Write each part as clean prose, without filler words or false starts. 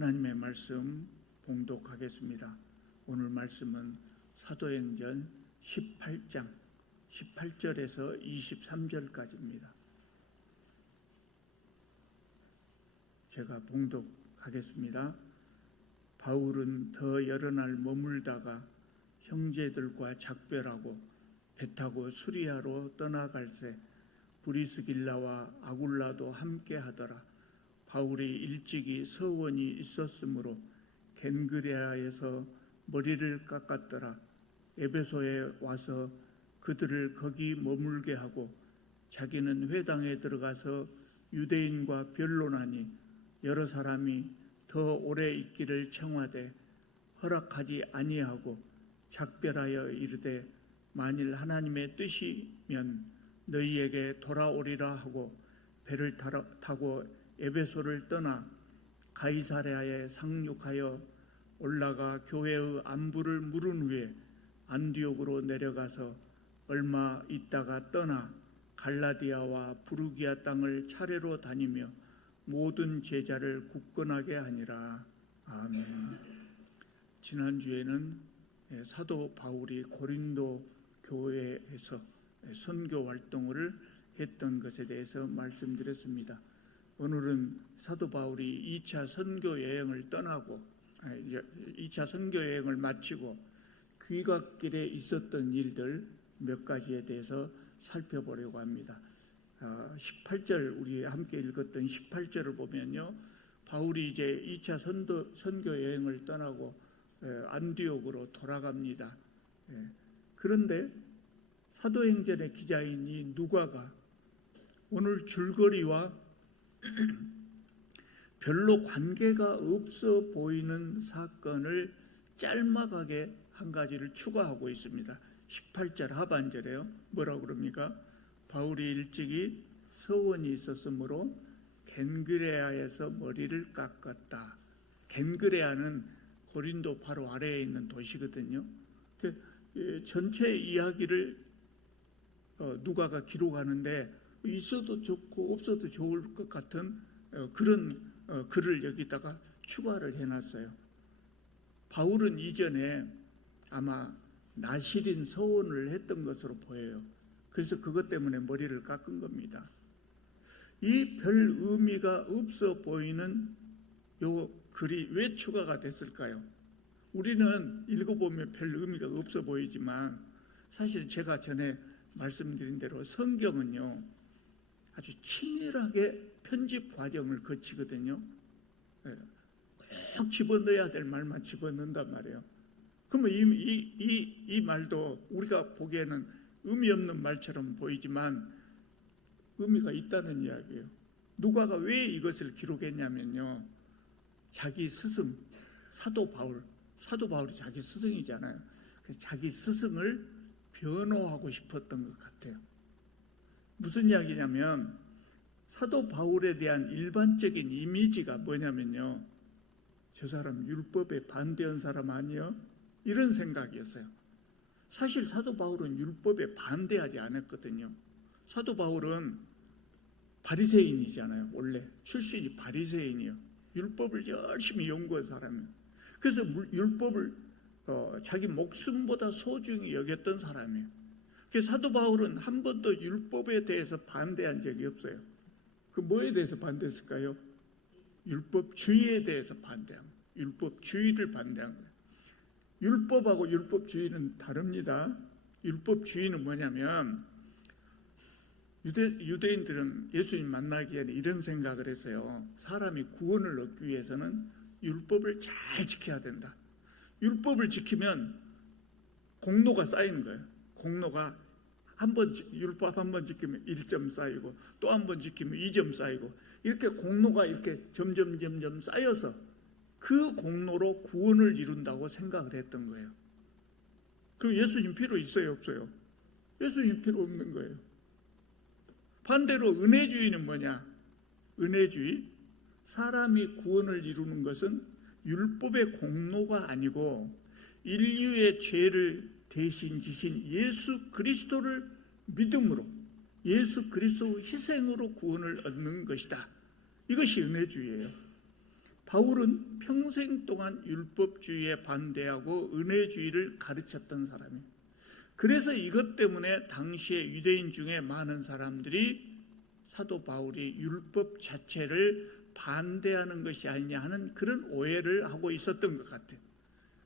하나님의 말씀 봉독하겠습니다. 오늘 말씀은 사도행전 18장 18절에서 23절까지입니다. 제가 봉독하겠습니다. 바울은 더 여러 날 머물다가 형제들과 작별하고 배 타고 수리아로 떠나갈새 브리스길라와 아굴라도 함께 하더라. 바울이 일찍이 서원이 있었으므로 겐그레아에서 머리를 깎았더라. 에베소에 와서 그들을 거기 머물게 하고 자기는 회당에 들어가서 유대인과 변론하니 여러 사람이 더 오래 있기를 청하되 허락하지 아니하고 작별하여 이르되 만일 하나님의 뜻이면 너희에게 돌아오리라 하고 배를 타고 에베소를 떠나 가이사랴에 상륙하여 올라가 교회의 안부를 물은 후에 안디옥으로 내려가서 얼마 있다가 떠나 갈라디아와 부르기아 땅을 차례로 다니며 모든 제자를 굳건하게 하니라. 아멘. 지난주에는 사도 바울이 고린도 교회에서 선교 활동을 했던 것에 대해서 말씀드렸습니다. 오늘은 사도 바울이 2차 선교 여행을 떠나고 2차 선교 여행을 마치고 귀갓길에 있었던 일들 몇 가지에 대해서 살펴보려고 합니다. 18절 우리 함께 읽었던 18절을 보면요, 바울이 이제 2차 선교 여행을 떠나고 안디옥으로 돌아갑니다. 그런데 사도행전의 기자인 이 누가가 오늘 줄거리와 별로 관계가 없어 보이는 사건을 짤막하게 한 가지를 추가하고 있습니다. 18절 하반절에요. 뭐라고 그럽니까? 바울이 일찍이 서원이 있었으므로 겐그레아에서 머리를 깎았다. 겐그레아는 고린도 바로 아래에 있는 도시거든요. 전체 이야기를 누가가 기록하는데 있어도 좋고 없어도 좋을 것 같은 그런 글을 여기다가 추가를 해놨어요. 바울은 이전에 아마 나실인 서원을 했던 것으로 보여요. 그래서 그것 때문에 머리를 깎은 겁니다. 이 별 의미가 없어 보이는 요 글이 왜 추가가 됐을까요? 우리는 읽어보면 별 의미가 없어 보이지만 사실 제가 전에 말씀드린 대로 성경은요 아주 치밀하게 편집 과정을 거치거든요. 꼭 집어넣어야 될 말만 집어넣는단 말이에요. 그러면 이 말도 우리가 보기에는 의미 없는 말처럼 보이지만 의미가 있다는 이야기예요. 누가가 왜 이것을 기록했냐면요, 자기 스승 사도 바울이 자기 스승이잖아요. 그래서 자기 스승을 변호하고 싶었던 것 같아요. 무슨 이야기냐면 사도 바울에 대한 일반적인 이미지가 뭐냐면요, 저 사람 율법에 반대한 사람 아니요? 이런 생각이었어요. 사실 사도 바울은 율법에 반대하지 않았거든요. 사도 바울은 바리새인이잖아요. 원래 출신이 바리새인이요. 율법을 열심히 연구한 사람이에요. 그래서 율법을 자기 목숨보다 소중히 여겼던 사람이에요. 그래서 사도 바울은 한 번도 율법에 대해서 반대한 적이 없어요. 그 뭐에 대해서 반대했을까요? 율법주의에 대해서 반대한 거예요. 율법주의를 반대한 거예요. 율법하고 율법주의는 다릅니다. 율법주의는 뭐냐면 유대인들은 예수님 만나기 전에 이런 생각을 했어요. 사람이 구원을 얻기 위해서는 율법을 잘 지켜야 된다. 율법을 지키면 공로가 쌓이는 거예요. 공로가 율법 한 번 지키면 1점 쌓이고 또 한 번 지키면 2점 쌓이고 이렇게 공로가 이렇게 점점 쌓여서 그 공로로 구원을 이룬다고 생각을 했던 거예요. 그럼 예수님 필요 있어요, 없어요? 예수님 필요 없는 거예요. 반대로 은혜주의는 뭐냐? 은혜주의, 사람이 구원을 이루는 것은 율법의 공로가 아니고 인류의 죄를 대신 지신 예수 그리스도를 믿음으로, 예수 그리스도의 희생으로 구원을 얻는 것이다. 이것이 은혜주의예요. 바울은 평생 동안 율법주의에 반대하고 은혜주의를 가르쳤던 사람이에요. 그래서 이것 때문에 당시에 유대인 중에 많은 사람들이 사도 바울이 율법 자체를 반대하는 것이 아니냐 하는 그런 오해를 하고 있었던 것 같아요.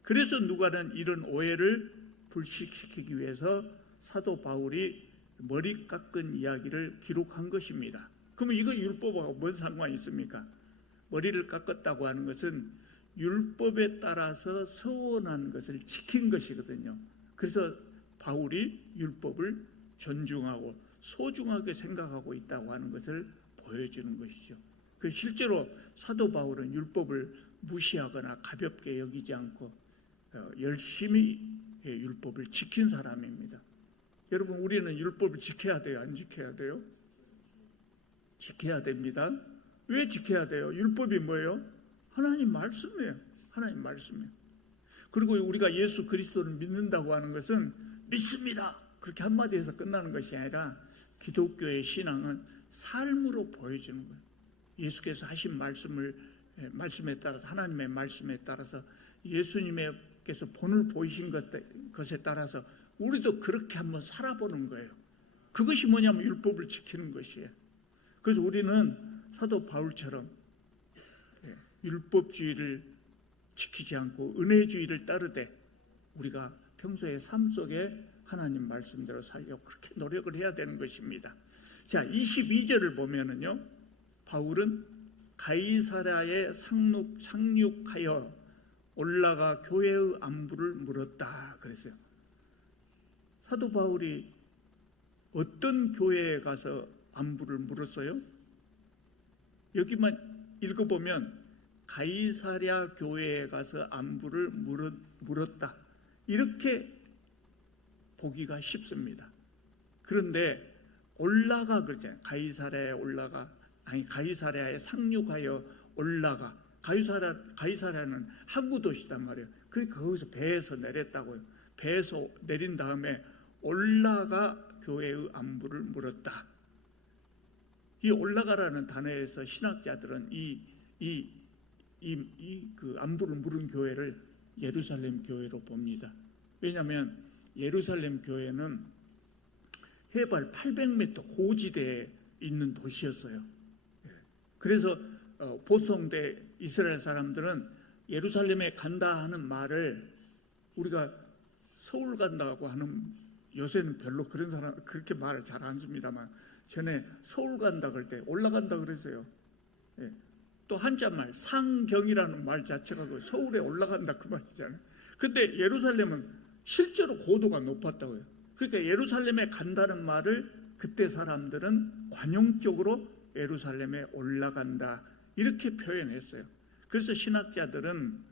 그래서 누가는 이런 오해를 불식시키기 위해서 사도 바울이 머리 깎은 이야기를 기록한 것입니다. 그러면 이거 율법하고 뭔 상관이 있습니까? 머리를 깎았다고 하는 것은 율법에 따라서 서원한 것을 지킨 것이거든요. 그래서 바울이 율법을 존중하고 소중하게 생각하고 있다고 하는 것을 보여주는 것이죠. 그 실제로 사도 바울은 율법을 무시하거나 가볍게 여기지 않고 열심히 율법을 지킨 사람입니다. 여러분, 우리는 율법을 지켜야 돼요? 안 지켜야 돼요? 지켜야 됩니다. 왜 지켜야 돼요? 율법이 뭐예요? 하나님 말씀이에요. 하나님 말씀이에요. 그리고 우리가 예수 그리스도를 믿는다고 하는 것은 믿습니다, 그렇게 한마디 해서 끝나는 것이 아니라 기독교의 신앙은 삶으로 보여주는 거예요. 예수께서 하신 말씀에 따라서, 하나님의 말씀에 따라서, 예수님께서 본을 보이신 것에 따라서 우리도 그렇게 한번 살아보는 거예요. 그것이 뭐냐면 율법을 지키는 것이에요. 그래서 우리는 사도 바울처럼 율법주의를 지키지 않고 은혜주의를 따르되 우리가 평소의 삶 속에 하나님 말씀대로 살려고 그렇게 노력을 해야 되는 것입니다. 자, 22절을 보면은요, 바울은 가이사랴에 상륙하여 올라가 교회의 안부를 물었다 그랬어요. 사도 바울이 어떤 교회에 가서 안부를 물었어요? 여기만 읽어보면 가이사랴 교회에 가서 안부를 물었다, 이렇게 보기가 쉽습니다. 그런데 올라가 그러잖아요. 가이사랴에 올라가, 아니 가이사랴에 상륙하여 올라가. 가이사랴는 항구 도시단 말이에요. 그러니까 거기서 배에서 내렸다고요. 배에서 내린 다음에 올라가 교회의 안부를 물었다. 이 올라가라는 단어에서 신학자들은 그 안부를 물은 교회를 예루살렘 교회로 봅니다. 왜냐하면 예루살렘 교회는 해발 800m 고지대에 있는 도시였어요. 그래서 보통 이스라엘 사람들은 예루살렘에 간다 하는 말을 우리가 서울 간다고 하는, 요새는 별로 그런 사람 그렇게 말을 잘 안 씁니다만 전에 서울 간다 그럴 때 올라간다 그랬어요. 또 한자말 상경이라는 말 자체가 서울에 올라간다 그 말이잖아요. 근데 예루살렘은 실제로 고도가 높았다고요. 그러니까 예루살렘에 간다는 말을 그때 사람들은 관용적으로 예루살렘에 올라간다 이렇게 표현했어요. 그래서 신학자들은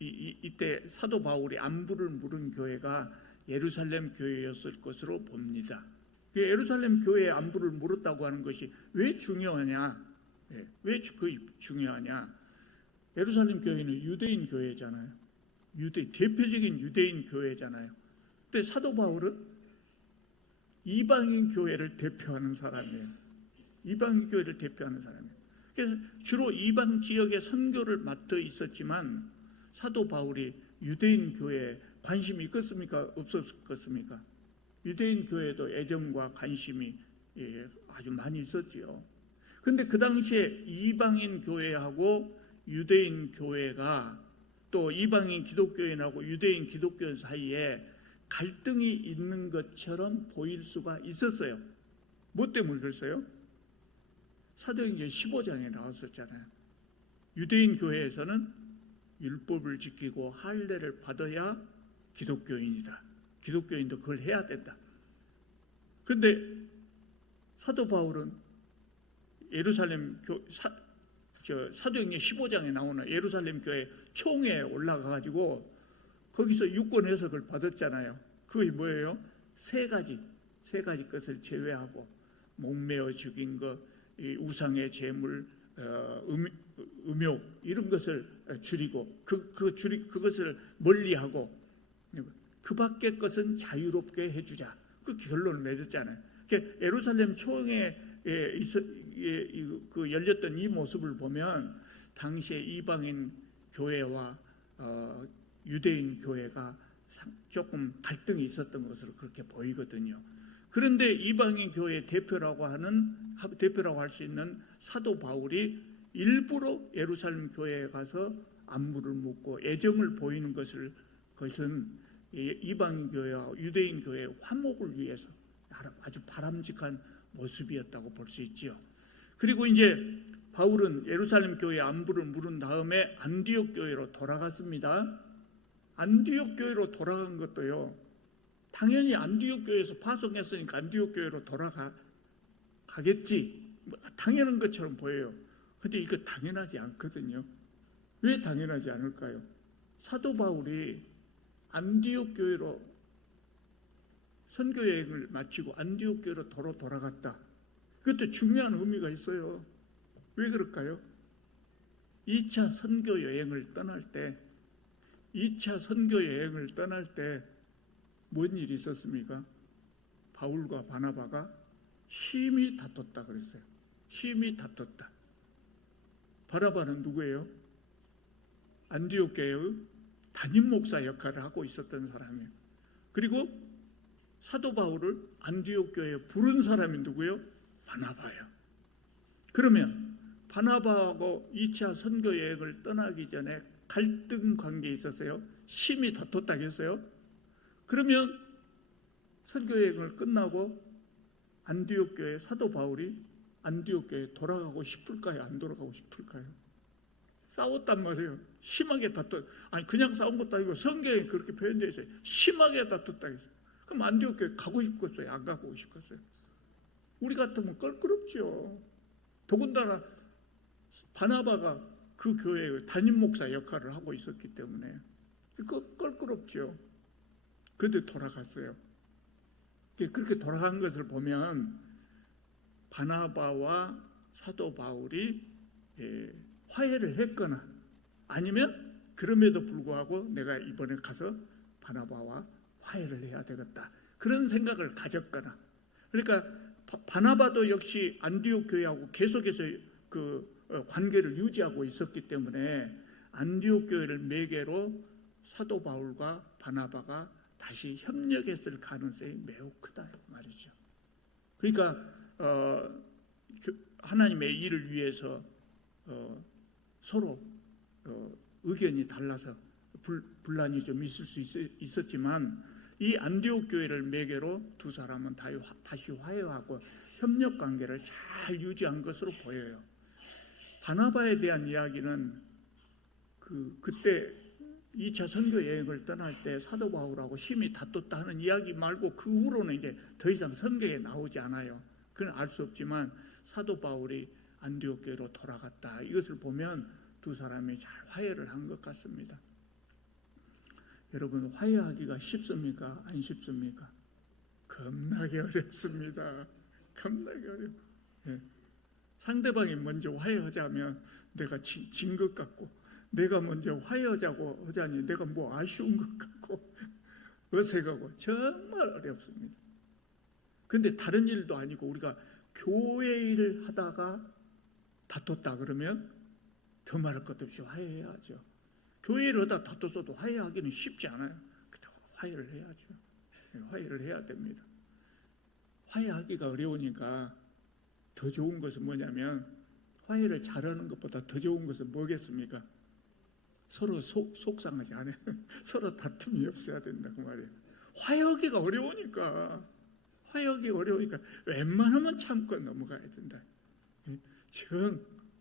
이때 사도 바울이 안부를 물은 교회가 예루살렘 교회였을 것으로 봅니다. 예루살렘 교회에 안부를 물었다고 하는 것이 왜 중요하냐? 왜 중요하냐? 예루살렘 교회는 유대인 교회잖아요. 대표적인 유대인 교회잖아요. 근데 사도 바울은 이방인 교회를 대표하는 사람이에요. 이방인 교회를 대표하는 사람이에요. 그래서 주로 이방 지역의 선교를 맡아 있었지만 사도 바울이 유대인 교회에 관심이 있겠습니까? 없었겠습니까? 유대인 교회도 애정과 관심이 아주 많이 있었지요. 근데 그 당시에 이방인 교회하고 유대인 교회가, 또 이방인 기독교인하고 유대인 기독교인 사이에 갈등이 있는 것처럼 보일 수가 있었어요. 뭐 때문에 그랬어요? 사도행전 15장에 나왔었잖아요. 유대인 교회에서는 율법을 지키고 할례를 받아야 기독교인이다. 기독교인도 그걸 해야 된다. 그런데 사도 바울은 예루살렘 사도행전 15장에 나오는 예루살렘 교회 총회에 올라가가지고 거기서 유권 해석을 받았잖아요. 그게 뭐예요? 세 가지 것을 제외하고 목매어 죽인 것, 우상의 제물, 음욕 이런 것을 줄이고 그것을 멀리하고 그 밖의 것은 자유롭게 해주자. 그 결론을 내줬잖아요. 예루살렘 총회에 그 열렸던 이 모습을 보면 당시에 이방인 교회와 유대인 교회가 조금 갈등이 있었던 것으로 그렇게 보이거든요. 그런데 이방인 교회 대표라고 할 수 있는 사도 바울이 일부러 예루살렘 교회에 가서 안부를 묻고 애정을 보이는 그것은 이방인 교회와 유대인 교회의 화목을 위해서 아주 바람직한 모습이었다고 볼 수 있지요. 그리고 이제 바울은 예루살렘 교회에 안부를 물은 다음에 안디옥 교회로 돌아갔습니다. 안디옥 교회로 돌아간 것도요, 당연히 안디옥 교회에서 파송했으니까 안디옥 교회로 돌아가겠지, 당연한 것처럼 보여요. 근데 이거 당연하지 않거든요. 왜 당연하지 않을까요? 사도 바울이 안디옥 교회로 선교 여행을 마치고 안디옥 교회로 돌아갔다. 그것도 중요한 의미가 있어요. 왜 그럴까요? 2차 선교 여행을 떠날 때 뭔 일이 있었습니까? 바울과 바나바가 심히 다퉜다 그랬어요. 심히 다퉜다. 바나바는 누구예요? 안디옥 교회의 담임 목사 역할을 하고 있었던 사람이에요. 그리고 사도 바울을 안디옥 교회에 부른 사람이 누구예요? 바나바예요. 그러면 바나바하고 2차 선교 여행을 떠나기 전에 갈등 관계에 있었어요. 심히 다퉜다고 했어요. 그러면 선교 여행을 끝나고 안디옥 교회 사도 바울이 안디옥 교회에 돌아가고 싶을까요? 안 돌아가고 싶을까요? 싸웠단 말이에요. 심하게 아니 그냥 싸운 것도 아니고 성경에 그렇게 표현되어 있어요. 심하게 다퉜다 했어요. 그럼 안디옥 교회 가고 싶겠어요? 안 가고 싶겠어요? 우리 같으면 껄끄럽죠. 더군다나 바나바가 그 교회의 담임 목사 역할을 하고 있었기 때문에 껄끄럽죠. 그런데 돌아갔어요. 그렇게 돌아간 것을 보면 바나바와 사도 바울이 화해를 했거나 아니면 그럼에도 불구하고 내가 이번에 가서 바나바와 화해를 해야 되겠다, 그런 생각을 가졌거나, 그러니까 바나바도 역시 안디옥 교회하고 계속해서 그 관계를 유지하고 있었기 때문에 안디옥 교회를 매개로 사도 바울과 바나바가 다시 협력했을 가능성이 매우 크다 말이죠. 그러니까 하나님의 일을 위해서 서로 의견이 달라서 분란이 좀 있을 수 있었지만 이 안디옥 교회를 매개로 두 사람은 다시 화해하고 협력 관계를 잘 유지한 것으로 보여요. 바나바에 대한 이야기는 그때 2차 선교 여행을 떠날 때 사도 바울하고 심히 다퉜다 하는 이야기 말고 그 후로는 이제 더 이상 성경에 나오지 않아요. 그건 알 수 없지만 사도 바울이 안디옥 교회로 돌아갔다, 이것을 보면 두 사람이 잘 화해를 한 것 같습니다. 여러분, 화해하기가 쉽습니까? 안 쉽습니까? 겁나게 어렵습니다. 겁나게 어려워. 상대방이 먼저 화해하자면 내가 진 것 같고, 내가 먼저 화해하자고 하자니 내가 뭐 아쉬운 것 같고 어색하고 정말 어렵습니다. 그런데 다른 일도 아니고 우리가 교회 일을 하다가 다퉜다 그러면 더 말할 것도 없이 화해해야죠. 교회 일을 하다 다퉜어도 화해하기는 쉽지 않아요. 화해를 해야죠. 화해를 해야 됩니다. 화해하기가 어려우니까 더 좋은 것은 뭐냐면, 화해를 잘하는 것보다 더 좋은 것은 뭐겠습니까? 서로 속상하지 않아요. 서로 다툼이 없어야 된다 그 말이에요. 화해하기가 어려우니까 웬만하면 참고 넘어가야 된다.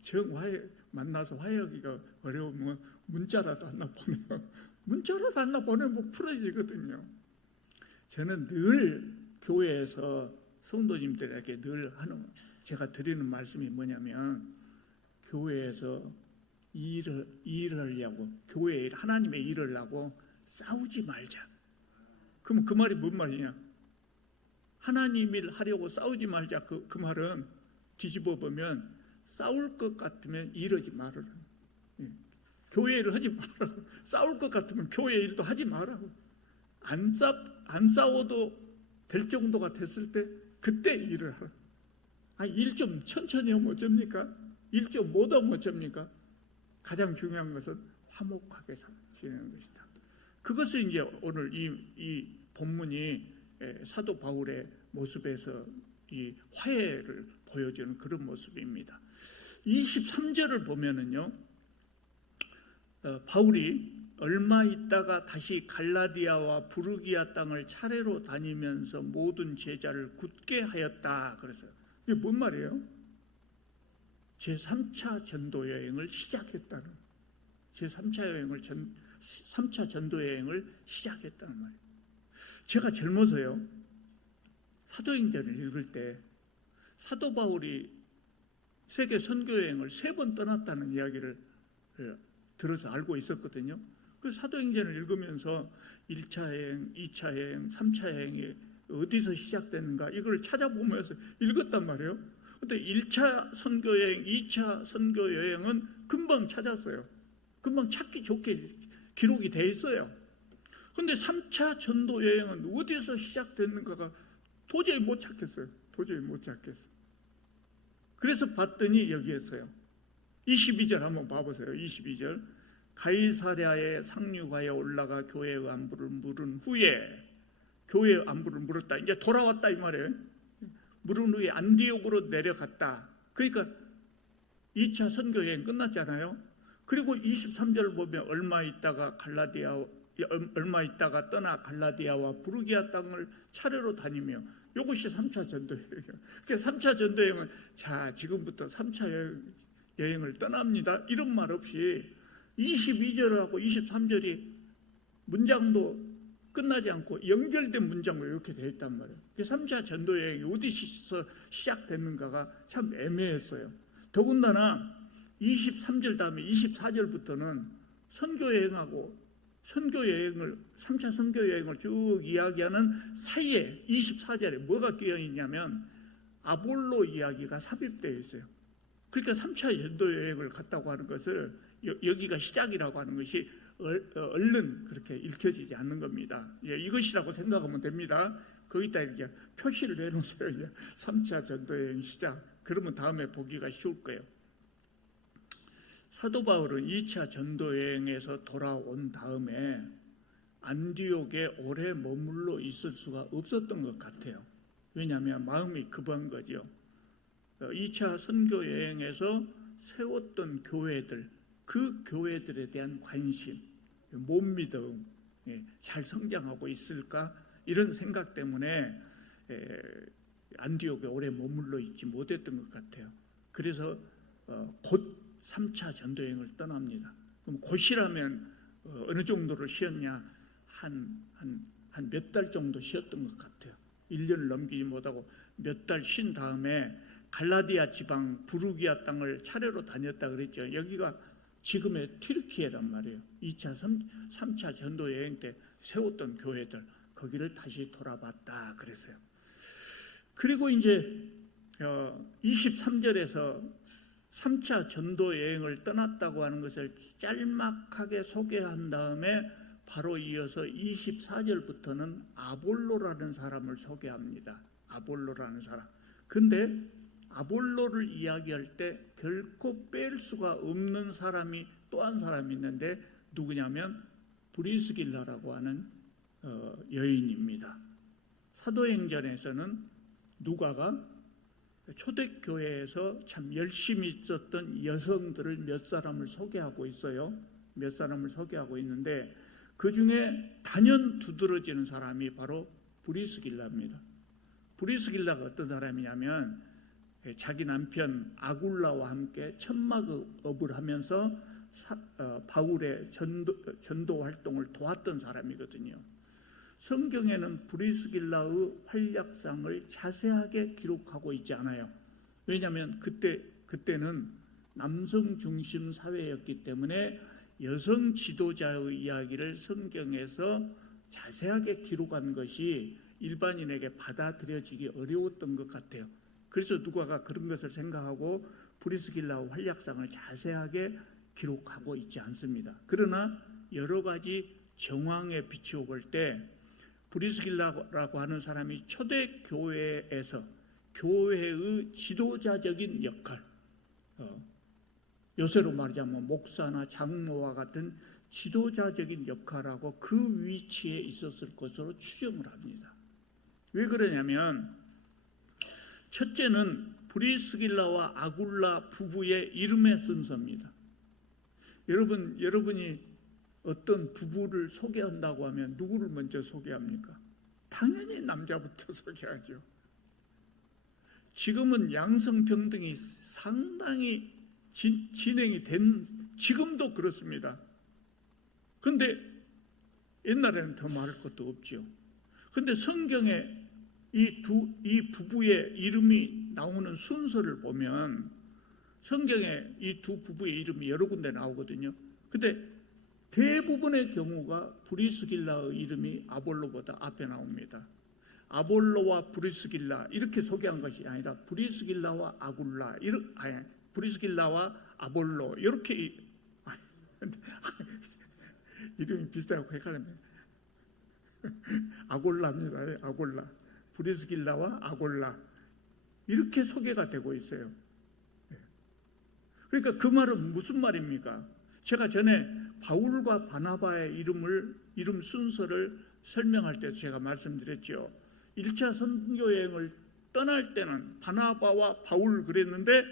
정 화해 만나서 화해하기가 어려우면 문자라도 하나 보내면 뭐 풀어지거든요. 저는 늘 교회에서 성도님들에게 늘 제가 드리는 말씀이 뭐냐면, 교회에서 일을 하려고, 교회 일, 하나님의 일을 하고 싸우지 말자. 그럼 그 말이 뭔 말이냐? 하나님 일 하려고 싸우지 말자. 그 말은 뒤집어 보면 싸울 것 같으면 일하지 말아라. 교회 일을 하지 말아라. 싸울 것 같으면 교회 일도 하지 말라고. 안 싸워도 될 정도가 됐을 때 그때 일을 하라. 일 좀 천천히 하면 어쩝니까? 일 좀 못 하면 어쩝니까? 가장 중요한 것은 화목하게 지내는 것이다. 그것을 이제 오늘 이 본문이 사도 바울의 모습에서 이 화해를 보여주는 그런 모습입니다. 23절을 보면은요, 바울이 얼마 있다가 다시 갈라디아와 부르기아 땅을 차례로 다니면서 모든 제자를 굳게 하였다. 그래서 이게 뭔 말이에요? 제3차 전도 여행을 시작했다는, 제3차 전도 여행을 시작했다는 말이에요. 제가 젊어서요, 사도행전을 읽을 때 사도 바울이 세계 선교 여행을 3번 떠났다는 이야기를 들어서 알고 있었거든요. 그 사도행전을 읽으면서 1차 여행, 2차 여행, 3차 여행이 어디서 시작됐는가 이걸 찾아보면서 읽었단 말이에요. 근데 1차 선교 여행, 2차 선교 여행은 금방 찾았어요. 금방 찾기 좋게 기록이 돼 있어요. 근데 3차 전도 여행은 어디서 시작됐는가가 도저히 못 찾겠어요. 도저히 못 찾겠어요. 그래서 봤더니 여기에서요. 22절 한번 봐보세요. 22절. 가이사랴에 상륙하여 올라가 교회의 안부를 물은 후에, 교회의 안부를 물었다. 이제 돌아왔다 이 말이에요. 물은 후에 안디옥으로 내려갔다. 그러니까 2차 선교 여행 끝났잖아요. 그리고 23절 보면 얼마 있다가 떠나 갈라디아와 부르기아 땅을 차례로 다니며, 이것이 3차 전도여행이에요. 그러니까 3차 전도여행은 자 지금부터 3차 여행을 떠납니다 이런 말 없이 22절하고 23절이 문장도 끝나지 않고 연결된 문장으로 이렇게 되어 있단 말이에요. 3차 전도여행이 어디서 시작됐는가가 참 애매했어요. 더군다나 23절 다음에 24절부터는 선교여행하고 3차 선교여행을 쭉 이야기하는 사이에 24절에 뭐가 끼어있냐면 아볼로 이야기가 삽입되어 있어요. 그러니까 3차 전도여행을 갔다고 하는 것을 여기가 시작이라고 하는 것이 얼른 그렇게 읽혀지지 않는 겁니다. 이것이라고 생각하면 됩니다. 거기다 이렇게 표시를 해놓으세요. 3차 전도여행 시작. 그러면 다음에 보기가 쉬울 거예요. 사도 바울은 2차 전도여행에서 돌아온 다음에 안디옥에 오래 머물러 있을 수가 없었던 것 같아요. 왜냐하면 마음이 급한 거죠. 2차 선교여행에서 세웠던 교회들, 그 교회들에 대한 관심, 못 믿음, 잘 성장하고 있을까 이런 생각 때문에 안디옥에 오래 머물러 있지 못했던 것 같아요. 그래서 곧 3차 전도여행을 떠납니다. 그럼 곧이라면 어느 정도로 쉬었냐? 한 몇 달 정도 쉬었던 것 같아요. 1년을 넘기지 못하고 몇 달 쉰 다음에 갈라디아 지방 부르기아 땅을 차례로 다녔다 그랬죠. 여기가 지금의 튀르키예란 말이에요. 2차, 3차 전도여행 때 세웠던 교회들, 거기를 다시 돌아봤다 그랬어요. 그리고 이제 23절에서 3차 전도 여행을 떠났다고 하는 것을 짤막하게 소개한 다음에 바로 이어서 24절부터는 아볼로라는 사람을 소개합니다. 아볼로라는 사람. 근데 아볼로를 이야기할 때 결코 뺄 수가 없는 사람이 또 한 사람이 있는데 누구냐면 브리스길라라고 하는 여인입니다. 사도행전에서는 누가가 초대교회에서 참 열심히 있었던 여성들을 몇 사람을 소개하고 있어요. 몇 사람을 소개하고 있는데 그 중에 단연 두드러지는 사람이 바로 브리스길라입니다. 브리스길라가 어떤 사람이냐면 자기 남편 아굴라와 함께 천막업을 하면서 바울의 전도 활동을 도왔던 사람이거든요. 성경에는 브리스길라의 활약상을 자세하게 기록하고 있지 않아요. 왜냐하면 그때는 남성 중심 사회였기 때문에 여성 지도자의 이야기를 성경에서 자세하게 기록한 것이 일반인에게 받아들여지기 어려웠던 것 같아요. 그래서 누가가 그런 것을 생각하고 브리스길라의 활약상을 자세하게 기록하고 있지 않습니다. 그러나 여러 가지 정황에 비추어 볼 때 브리스길라라고 하는 사람이 초대교회에서 교회의 지도자적인 역할, 요새로 말하자면 목사나 장로와 같은 지도자적인 역할하고 그 위치에 있었을 것으로 추정을 합니다. 왜 그러냐면 첫째는 브리스길라와 아굴라 부부의 이름의 순서입니다. 여러분이 어떤 부부를 소개한다고 하면 누구를 먼저 소개합니까? 당연히 남자부터 소개하죠. 지금은 양성평등이 상당히 진행이 된, 지금도 그렇습니다. 근데 옛날에는 더 말할 것도 없죠. 근데 성경에 이 부부의 이름이 나오는 순서를 보면 성경에 이 두 부부의 이름이 여러 군데 나오거든요. 근데 대부분의 경우가 브리스길라의 이름이 아볼로보다 앞에 나옵니다. 아볼로와 브리스길라 이렇게 소개한 것이 아니라 브리스길라와 아굴라, 브리스길라와 아볼로 이렇게 이름이 비슷하고 헷갈립니다. 아골라입니다. 아골라. 브리스길라와 아골라 이렇게 소개가 되고 있어요. 그러니까 그 말은 무슨 말입니까? 제가 전에 바울과 바나바의 이름 순서를 설명할 때도 제가 말씀드렸죠. 1차 선교여행을 떠날 때는 바나바와 바울 그랬는데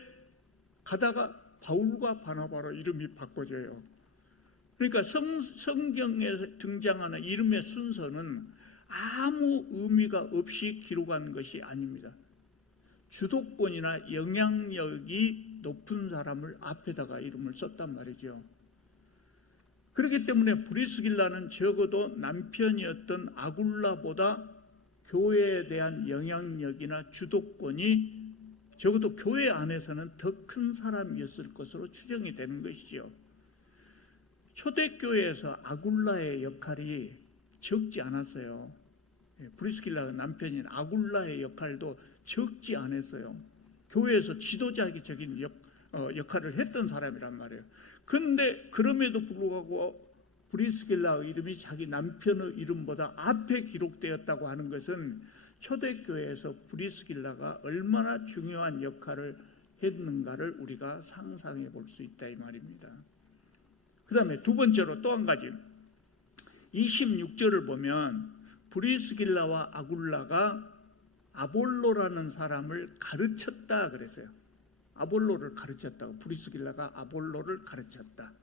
가다가 바울과 바나바로 이름이 바꿔져요. 그러니까 성경에 등장하는 이름의 순서는 아무 의미가 없이 기록한 것이 아닙니다. 주도권이나 영향력이 높은 사람을 앞에다가 이름을 썼단 말이죠. 그렇기 때문에 브리스길라는 적어도 남편이었던 아굴라보다 교회에 대한 영향력이나 주도권이 적어도 교회 안에서는 더 큰 사람이었을 것으로 추정이 되는 것이죠. 초대교회에서 아굴라의 역할이 적지 않았어요. 브리스길라가 남편인 아굴라의 역할도 적지 않았어요. 교회에서 지도자적인 역할을 했던 사람이란 말이에요. 그런데 그럼에도 불구하고 브리스길라의 이름이 자기 남편의 이름보다 앞에 기록되었다고 하는 것은 초대교회에서 브리스길라가 얼마나 중요한 역할을 했는가를 우리가 상상해 볼 수 있다 이 말입니다. 그 다음에 두 번째로 또 한 가지 26절을 보면 브리스길라와 아굴라가 아볼로라는 사람을 가르쳤다 그랬어요. 아볼로를 가르쳤다고. 브리스길라가 아볼로를 가르쳤다.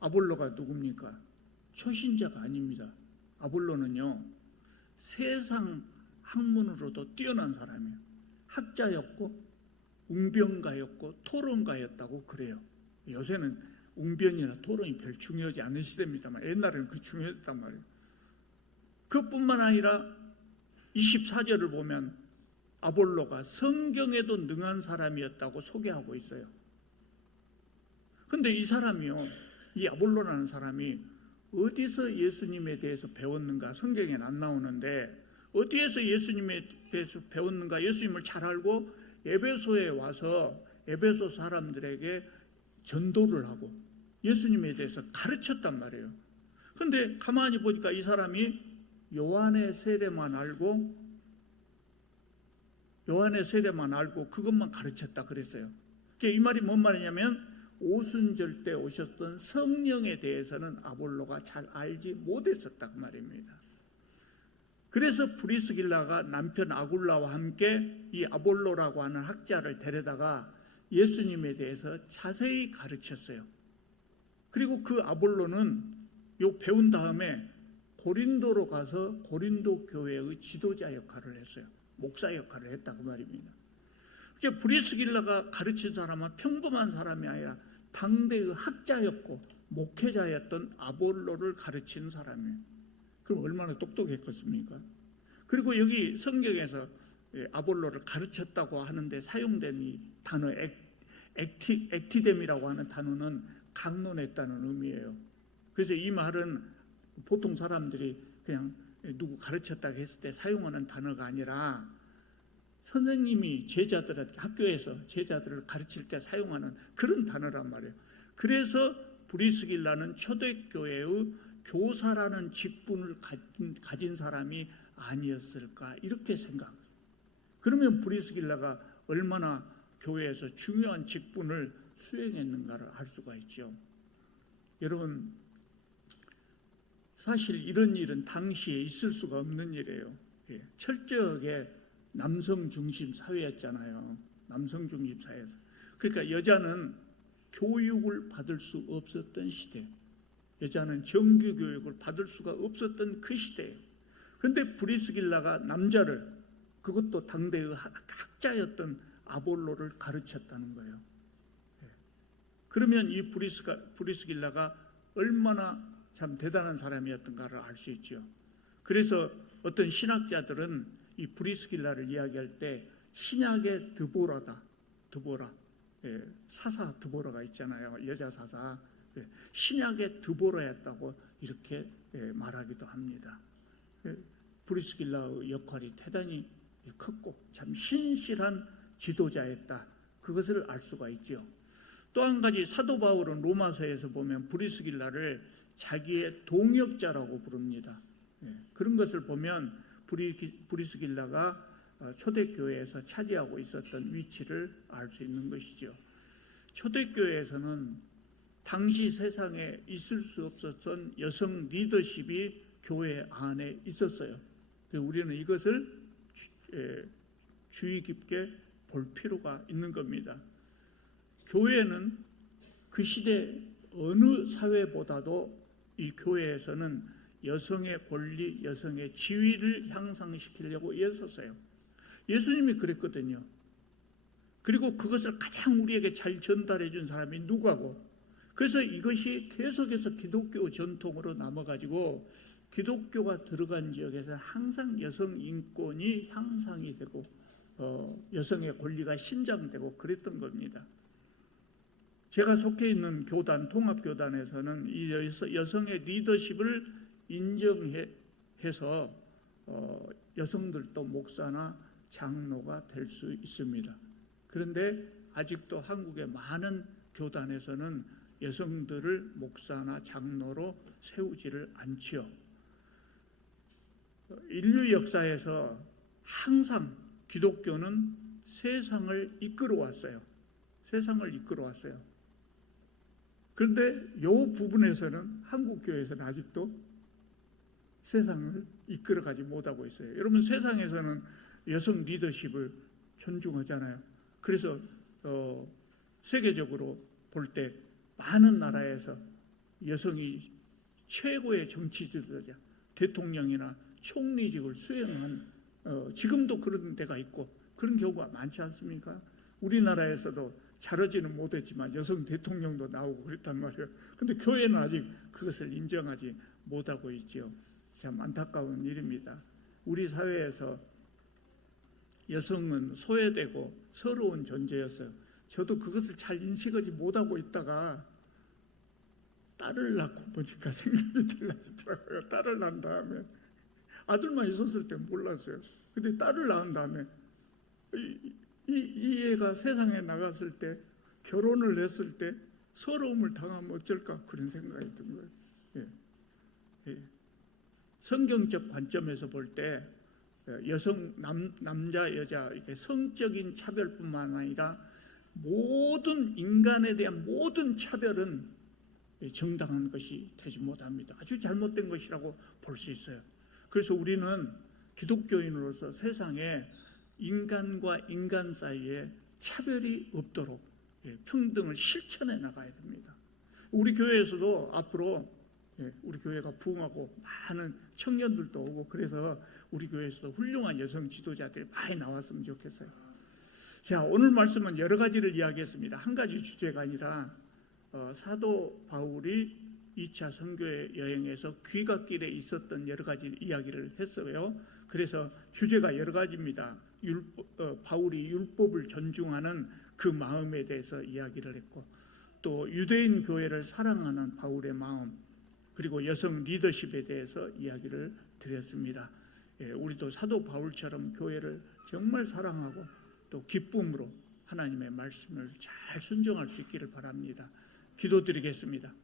아볼로가 누굽니까? 초신자가 아닙니다. 아볼로는요 세상 학문으로도 뛰어난 사람이에요. 학자였고 웅변가였고 토론가였다고 그래요. 요새는 웅변이나 토론이 별 중요하지 않은 시대입니다만 옛날에는 그 중요했단 말이에요. 그뿐만 아니라 24절을 보면 아볼로가 성경에도 능한 사람이었다고 소개하고 있어요. 그런데 이 사람이요, 이 아볼로라는 사람이 어디서 예수님에 대해서 배웠는가 성경에는 안 나오는데 어디에서 예수님에 대해서 배웠는가 예수님을 잘 알고 에베소에 와서 에베소 사람들에게 전도를 하고 예수님에 대해서 가르쳤단 말이에요. 그런데 가만히 보니까 이 사람이 요한의 세례만 알고 그것만 가르쳤다 그랬어요. 이 말이 뭔 말이냐면 오순절 때 오셨던 성령에 대해서는 아볼로가 잘 알지 못했었다 그 말입니다. 그래서 브리스길라가 남편 아굴라와 함께 이 아볼로라고 하는 학자를 데려다가 예수님에 대해서 자세히 가르쳤어요. 그리고 그 아볼로는 요 배운 다음에 고린도로 가서 고린도 교회의 지도자 역할을 했어요. 목사 역할을 했다 그 말입니다. 그러니까 브리스길라가 가르친 사람은 평범한 사람이 아니라 당대의 학자였고 목회자였던 아볼로를 가르친 사람이에요. 그럼 얼마나 똑똑했겠습니까? 그리고 여기 성경에서 아볼로를 가르쳤다고 하는데 사용된 이 단어 액티뎀이라고 하는 단어는 강론했다는 의미예요. 그래서 이 말은 보통 사람들이 그냥 누구 가르쳤다고 했을 때 사용하는 단어가 아니라 선생님이 제자들한테 학교에서 제자들을 가르칠 때 사용하는 그런 단어란 말이에요. 그래서 브리스길라는 초대교회의 교사라는 직분을 가진 사람이 아니었을까 이렇게 생각해요. 그러면 브리스길라가 얼마나 교회에서 중요한 직분을 수행했는가를 알 수가 있죠. 여러분, 사실 이런 일은 당시에 있을 수가 없는 일이에요. 철저하게 남성 중심 사회였잖아요. 남성 중심 사회에서. 그러니까 여자는 교육을 받을 수 없었던 시대, 여자는 정규 교육을 받을 수가 없었던 그 시대예요. 그런데 브리스길라가 남자를, 그것도 당대의 학자였던 아볼로를 가르쳤다는 거예요. 그러면 이 브리스길라가 얼마나 참 대단한 사람이었던가를 알 수 있죠. 그래서 어떤 신학자들은 이 브리스길라를 이야기할 때 신약의 드보라다. 드보라. 사사 드보라가 있잖아요. 여자 사사. 신약의 드보라였다고 이렇게 말하기도 합니다. 브리스길라의 역할이 대단히 컸고 참 신실한 지도자였다. 그것을 알 수가 있죠. 또 한 가지 사도 바울은 로마서에서 보면 브리스길라를 자기의 동역자라고 부릅니다. 그런 것을 보면 브리스길라가 초대교회에서 차지하고 있었던 위치를 알 수 있는 것이죠. 초대교회에서는 당시 세상에 있을 수 없었던 여성 리더십이 교회 안에 있었어요. 우리는 이것을 주의 깊게 볼 필요가 있는 겁니다. 교회는 그 시대 어느 사회보다도 이 교회에서는 여성의 권리, 여성의 지위를 향상시키려고 애썼어요. 예수님이 그랬거든요. 그리고 그것을 가장 우리에게 잘 전달해 준 사람이 누구하고, 그래서 이것이 계속해서 기독교 전통으로 남아가지고 기독교가 들어간 지역에서 항상 여성 인권이 향상이 되고 여성의 권리가 신장되고 그랬던 겁니다. 제가 속해 있는 교단, 통합교단에서는 이 여성의 리더십을 인정해서 여성들도 목사나 장로가 될 수 있습니다. 그런데 아직도 한국의 많은 교단에서는 여성들을 목사나 장로로 세우지를 않지요. 인류 역사에서 항상 기독교는 세상을 이끌어왔어요. 세상을 이끌어왔어요. 그런데 이 부분에서는 한국교회에서는 아직도 세상을 이끌어가지 못하고 있어요. 여러분, 세상에서는 여성 리더십을 존중하잖아요. 그래서 세계적으로 볼 때 많은 나라에서 여성이 최고의 정치 지도자, 대통령이나 총리직을 수행한 지금도 그런 데가 있고 그런 경우가 많지 않습니까? 우리나라에서도 잘하지는 못했지만 여성 대통령도 나오고 그랬단 말이에요. 근데 교회는 아직 그것을 인정하지 못하고 있죠. 참 안타까운 일입니다. 우리 사회에서 여성은 소외되고 서러운 존재였어요. 저도 그것을 잘 인식하지 못하고 있다가 딸을 낳고 보니까 생각이 달라지더라고요. 딸을 낳은 다음에, 아들만 있었을 때 몰랐어요. 근데 딸을 낳은 다음에 이 애가 세상에 나갔을 때, 결혼을 했을 때 서러움을 당하면 어쩔까, 그런 생각이 든 거예요. 성경적 관점에서 볼 때 여성, 남자, 여자, 이렇게 성적인 차별뿐만 아니라 모든 인간에 대한 모든 차별은 정당한 것이 되지 못합니다. 아주 잘못된 것이라고 볼 수 있어요. 그래서 우리는 기독교인으로서 세상에 인간과 인간 사이에 차별이 없도록 평등을 실천해 나가야 됩니다. 우리 교회에서도 앞으로 우리 교회가 부흥하고 많은 청년들도 오고, 그래서 우리 교회에서도 훌륭한 여성 지도자들이 많이 나왔으면 좋겠어요. 자, 오늘 말씀은 여러 가지를 이야기했습니다. 한 가지 주제가 아니라 사도 바울이 2차 선교의 여행에서 귀갓길에 있었던 여러 가지 이야기를 했어요. 그래서 주제가 여러 가지입니다. 바울이 율법을 존중하는 그 마음에 대해서 이야기를 했고, 또 유대인 교회를 사랑하는 바울의 마음, 그리고 여성 리더십에 대해서 이야기를 드렸습니다. 우리도 사도 바울처럼 교회를 정말 사랑하고 또 기쁨으로 하나님의 말씀을 잘 순종할 수 있기를 바랍니다. 기도드리겠습니다.